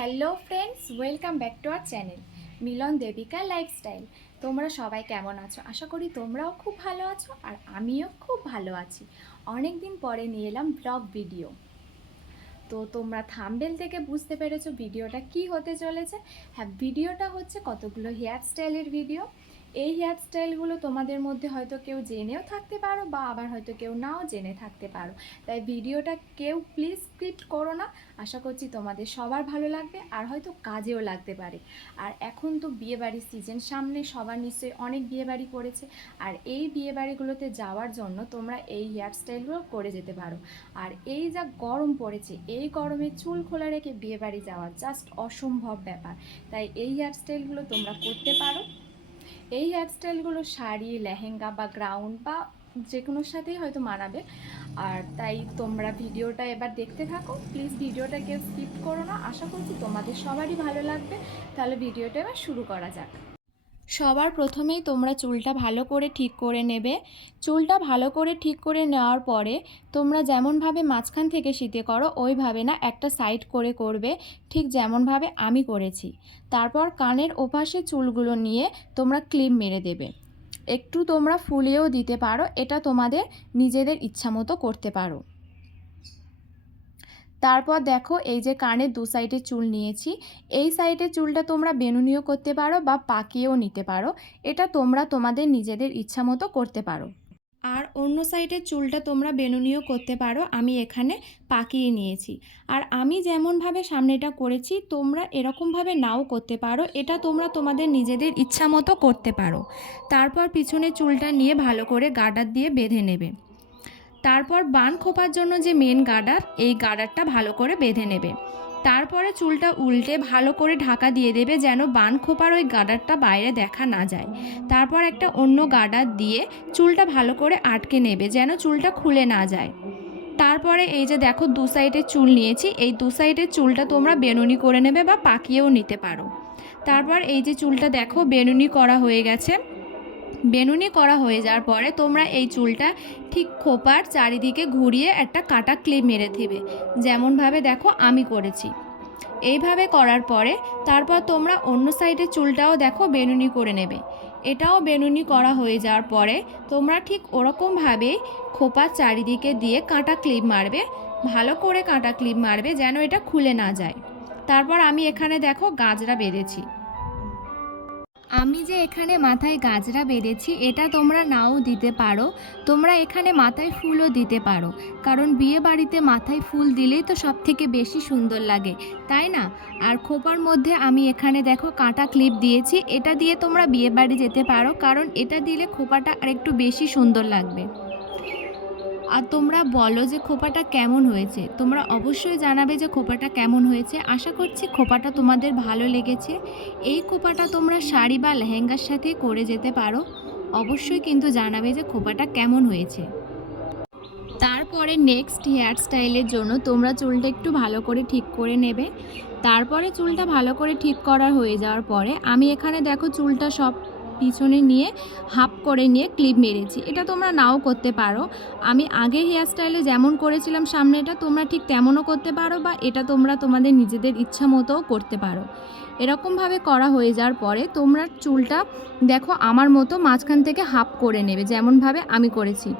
Hello friends, welcome back to our channel Milan Debika lifestyle. তোমরা সবাই কেমন আছো? আশা করি তোমরাও খুব ভালো আছো আর আমিও খুব ভালো আছি। অনেক দিন পরে নিয়ে এলাম ব্লগ ভিডিও তো তোমরা থামবেল থেকে বুঝতে পেরেছ ভিডিওটা কি হতে চলেছে? হ্যাঁ ভিডিওটা হচ্ছে কতগুলো হেয়ার স্টাইলের ভিডিও এই হেয়ার স্টাইলগুলো তোমাদের মধ্যে হয়তো কেউ জেনেও থাকতে পারো বা আবার হয়তো কেউ নাও জেনে থাকতে পারো। তাই ভিডিওটা কেউ প্লিজ স্ক্রিপ্ট করো না। আশা করছি তোমাদের সবার ভালো লাগবে আর হয়তো কাজেও লাগতে পারে। আর এখন তো বিয়েবাড়ির সিজন সামনে সবার নিশ্চয়ই অনেক বিয়েবাড়ি করেছে। আর এই বিয়েবাড়িগুলোতে যাওয়ার জন্য তোমরা এই হেয়ার স্টাইলগুলো করে যেতে পারো। আর এই যা গরম পড়েছে, এই গরমে চুল খোলা রেখে বিয়েবাড়ি যাওয়া জাস্ট অসম্ভব ব্যাপার। তাই এই হেয়ার স্টাইলগুলো তোমরা করতে পারো। এই হেয়ার স্টাইলগুলো শাড়ি, লেহেঙ্গা বা গ্রাউন্ড বা যে কোনোর সাথেই হয়তো মানাবে। আর তাই তোমরা ভিডিওটা এবার দেখতে থাকো। প্লিজ ভিডিওটা কেউ স্কিপ করো না। আশা করছি তোমাদের সবারই ভালো লাগবে। তাহলে ভিডিওটা এবার শুরু করা যাক। সবার প্রথমেই তোমরা চুলটা ভালো করে ঠিক করে নেবে। চুলটা ভালো করে ঠিক করে নেওয়ার পরে তোমরা যেমনভাবে মাঝখান থেকে শীতে করো, ওইভাবে না একটা সাইড করে করবে, ঠিক যেমনভাবে আমি করেছি। তারপর কানের ওপাশে চুলগুলো নিয়ে তোমরা ক্লিপ মেরে দেবে। একটু তোমরা ফুলিয়েও দিতে পারো, এটা তোমাদের নিজেদের ইচ্ছা মতো করতে পারো। তারপর দেখো এই যে কানের দু সাইডে চুল নিয়েছি, এই সাইডের চুলটা তোমরা বেনুনিও করতে পারো বা পাকিয়েও নিতে পারো। এটা তোমরা তোমাদের নিজেদের ইচ্ছা মতো করতে পারো। আর অন্য সাইডের চুলটা তোমরা বেনুনিও করতে পারো, আমি এখানে পাকিয়ে নিয়েছি। আর আমি যেমনভাবে সামনেটা করেছি, তোমরা এরকমভাবে নাও করতে পারো, এটা তোমরা তোমাদের নিজেদের ইচ্ছা মতো করতে পারো। তারপর পিছনে চুলটা নিয়ে ভালো করে গার্ডার দিয়ে বেঁধে নেবে। তারপর বান খোপার জন্য যে মেন গার্ডার এই গার্ডারটা ভালো করে বেঁধে নেবে। তারপরে চুলটা উল্টে ভালো করে ঢাকা দিয়ে দেবে যেন বান খোপার ওই গার্ডারটা বাইরে দেখা না যায়। তারপর একটা অন্য গার্ডার দিয়ে চুলটা ভালো করে আটকে নেবে যেন চুলটা খুলে না যায়। তারপরে এই যে দেখো দু সাইডের চুল নিয়েছি, এই দু সাইডের চুলটা তোমরা বেনুনি করে নেবে বা পাকিয়েও নিতে পারো। তারপর এই যে চুলটা দেখো বেনুনি করা হয়ে গেছে। বেনুনি করা হয়ে যাওয়ার পরে তোমরা এই চুলটা ঠিক খোপার চারিদিকে ঘুরিয়ে একটা কাটা ক্লিপ মেরে দেবে। যেমনভাবে দেখো আমি করেছি। এইভাবে করার পরে তারপর তোমরা অন্য সাইডের চুলটাও দেখো বেনুনি করে নেবে। এটাও বেনুনি করা হয়ে যাওয়ার পরে তোমরা ঠিক ওরকমভাবেই খোপার চারিদিকে দিয়ে কাটা ক্লিপ মারবে। ভালো করে কাটা ক্লিপ মারবে যেন এটা খুলে না যায়। তারপর আমি এখানে দেখো গাজরা বেঁধেছি। আমি যে এখানে মাথায় গাজরা বেঁধেছি, এটা তোমরা নাও দিতে পারো। তোমরা এখানে মাথায় ফুলও দিতে পারো। কারণ বিয়ে বাড়িতে মাথায় ফুল দিলেই তো সব থেকে বেশি সুন্দর লাগে, তাই না? আর খোপার মধ্যে আমি এখানে দেখো কাঁটা ক্লিপ দিয়েছি, এটা দিয়ে তোমরা বিয়ে বাড়ি যেতে পারো, কারণ এটা দিলে খোপাটা আরেকটু বেশি সুন্দর লাগবে। আর তোমরা বলো যে খোপাটা কেমন হয়েছে। তোমরা অবশ্যই জানাবে যে খোপাটা কেমন হয়েছে। আশা করছি খোপাটা তোমাদের ভালো লেগেছে। এই খোপাটা তোমরা শাড়ি বা লেহেঙ্গার সাথে করে যেতে পারো। অবশ্যই কিন্তু জানাবে যে খোপাটা কেমন হয়েছে। তারপরে নেক্সট হেয়ার স্টাইলের জন্য তোমরা চুলটা একটু ভালো করে ঠিক করে নেবে। তারপরে চুলটা ভালো করে ঠিক করা হয়ে যাওয়ার পরে, আমি এখানে দেখো চুলটা সব পিছনে নিয়ে হাফ করে নিয়ে ক্লিপ মেরেছি। এটা তোমরা নাও করতে পারো। আমি আগে হেয়ার স্টাইলে যেমন করেছিলাম সামনে এটা তোমরা ঠিক তেমনও করতে পারো বা এটা তোমরা তোমাদের নিজেদের ইচ্ছা মতোও করতে পারো। এরকমভাবে করা হয়ে যাওয়ার পরে তোমরা চুলটা দেখো আমার মতো মাঝখান থেকে হাফ করে নেবে, যেমনভাবে আমি করেছি।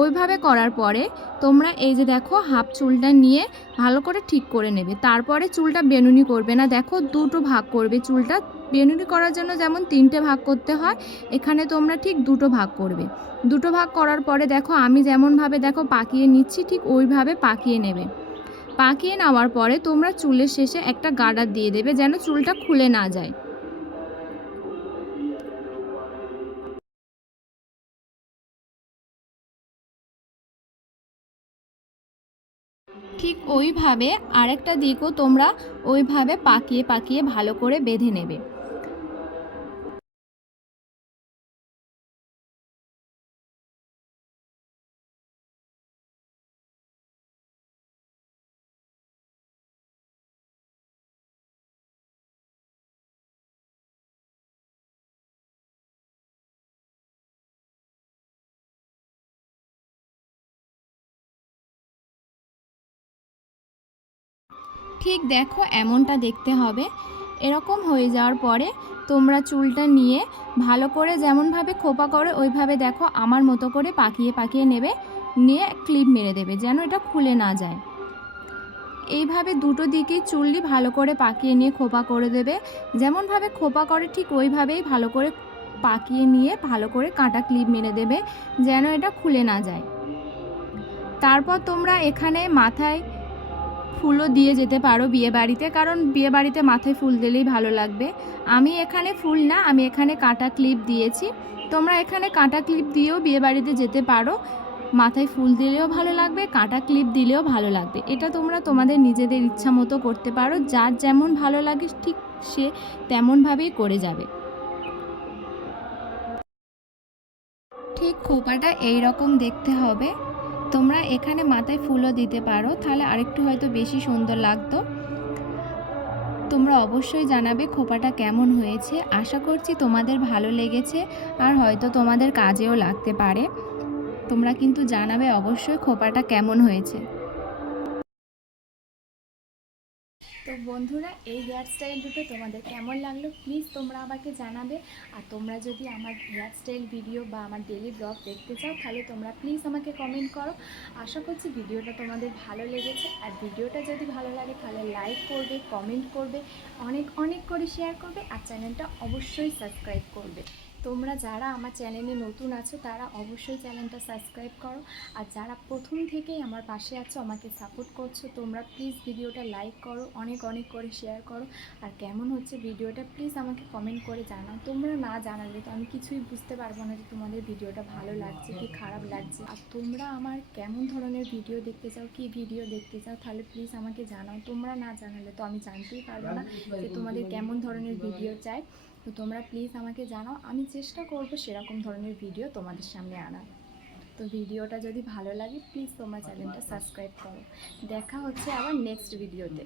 ওইভাবে করার পরে তোমরা এই যে দেখো হাফ চুলটা নিয়ে ভালো করে ঠিক করে নেবে। তারপরে চুলটা বেনুনি করবে না। দেখো দুটো ভাগ করবে চুলটা। বেনুনি করার জন্য যেমন তিনটে ভাগ করতে হয়, এখানে তোমরা ঠিক দুটো ভাগ করবে। দুটো ভাগ করার পরে দেখো আমি যেমনভাবে দেখো পাকিয়ে নিচ্ছি, ঠিক ওইভাবে পাকিয়ে নেবে। পাকিয়ে নেওয়ার পরে তোমরা চুলের শেষে একটা গার্ডার দিয়ে দেবে যেন চুলটা খুলে না যায়। ঠিক ওইভাবে আরেকটা দিকও তোমরা ওইভাবে পাকিয়ে পাকিয়ে ভালো করে বেঁধে নেবে। ঠিক দেখো, এমনটা দেখতে হবে। এরকম হয়ে যাওয়ার পরে তোমরা চুলটা নিয়ে ভালো করে যেমনভাবে খোপা করে, ওইভাবে দেখো আমার মতো করে পাকিয়ে পাকিয়ে নেবে, নিয়ে ক্লিপ মেরে দেবে যেন এটা খুলে না যায়। এইভাবে দুটো দিকেই চুল্লি ভালো করে পাকিয়ে নিয়ে খোপা করে দেবে। যেমনভাবে খোপা করে ঠিক ওইভাবেই ভালো করে পাকিয়ে নিয়ে ভালো করে কাঁটা ক্লিপ মেরে দেবে যেন এটা খুলে না যায়। তারপর তোমরা এখানে মাথায় ফুলও দিয়ে যেতে পারো বিয়ে বাড়িতে কারণ বিয়ে বাড়িতে মাথায় ফুল দিলেই ভালো লাগবে। আমি এখানে ফুল না, আমি এখানে কাঁটা ক্লিপ দিয়েছি। তোমরা এখানে কাঁটা ক্লিপ দিয়েও বিয়ে বাড়িতে যেতে পারো। মাথায় ফুল দিলেও ভালো লাগবে, কাঁটা ক্লিপ দিলেও ভালো লাগবে। এটা তোমরা তোমাদের নিজেদের ইচ্ছা মতো করতে পারো, যার যেমন ভালো লাগে ঠিক সে তেমনভাবেই করে যাবে। ঠিক খোপাটা এই রকম দেখতে হবে। তোমরা এখানে মাথায় ফুলও দিতে পারো, তাহলে আরেকটু হয়তো বেশি সুন্দর লাগতো। তোমরা অবশ্যই জানাবে খোপাটা কেমন হয়েছে। আশা করছি তোমাদের ভালো লেগেছে, আর হয়তো তোমাদের কাজেও লাগতে পারে। তোমরা কিন্তু জানাবে অবশ্যই খোপাটা কেমন হয়েছে। তো বন্ধুরা, এই হেয়ার স্টাইল দুটো তোমাদের কেমন লাগল? প্লিজ তোমরা আমাকে জানাবে। আর তোমরা যদি আমার হেয়ার স্টাইল ভিডিও বা আমার ডেলি ব্লগ দেখতে চাও, তাহলে তোমরা প্লিজ আমাকে কমেন্ট করো। আশা করছি ভিডিওটা তোমাদের ভালো লেগেছে। আর ভিডিওটা যদি ভালো লাগে, তাহলে লাইক করবে কমেন্ট করবে, অনেক অনেক করে শেয়ার করবে। আর চ্যানেলটা অবশ্যই সাবস্ক্রাইব করবে। তোমরা যারা আমার চ্যানেলে নতুন আছো, তারা অবশ্যই চ্যানেলটা সাবস্ক্রাইব করো। আর যারা প্রথম থেকেই আমার পাশে আছো, আমাকে সাপোর্ট করছ, তোমরা প্লিজ ভিডিওটা লাইক করো, অনেক অনেক করে শেয়ার করো। আর কেমন হচ্ছে ভিডিওটা, প্লিজ আমাকে কমেন্ট করে জানাও। তোমরা না জানালে তো আমি কিছুই বুঝতে পারব না যে তোমাদের ভিডিওটা ভালো লাগছে কি খারাপ লাগছে। আর তোমরা আমার কেমন ধরনের ভিডিও দেখতে চাও, কি ভিডিও দেখতে চাও, তাহলে প্লিজ আমাকে জানাও। তোমরা না জানালে তো আমি জানতেই পারব না যে তোমাদের কেমন ধরনের ভিডিও চাই। তো তোমরা প্লিজ আমাকে জানাও। আমি চেষ্টা করব সেরকম ধরনের ভিডিও তোমাদের সামনে আনার। তো ভিডিওটা যদি ভালো লাগে প্লিজ তোমার চ্যানেলটা সাবস্ক্রাইব করো। দেখা হচ্ছে আবার নেক্সট ভিডিওতে